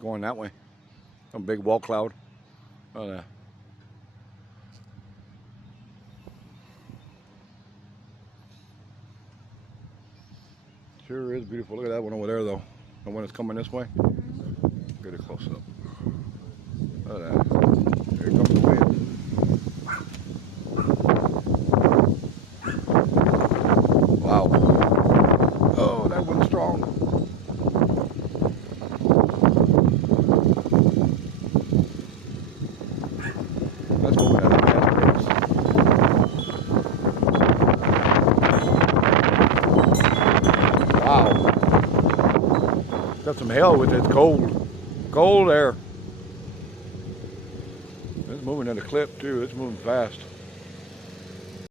Going that way. A big wall cloud. Oh, yeah. Sure is beautiful. Look at that one over there, though. The one that's coming this way. Get it close up. Look at that. Here comes the wind. Wow. Oh, that wind's strong. That's moving at a fast pace. Wow. Got some hail with it. It's cold. Cold air. It's moving at a clip too. It's moving fast.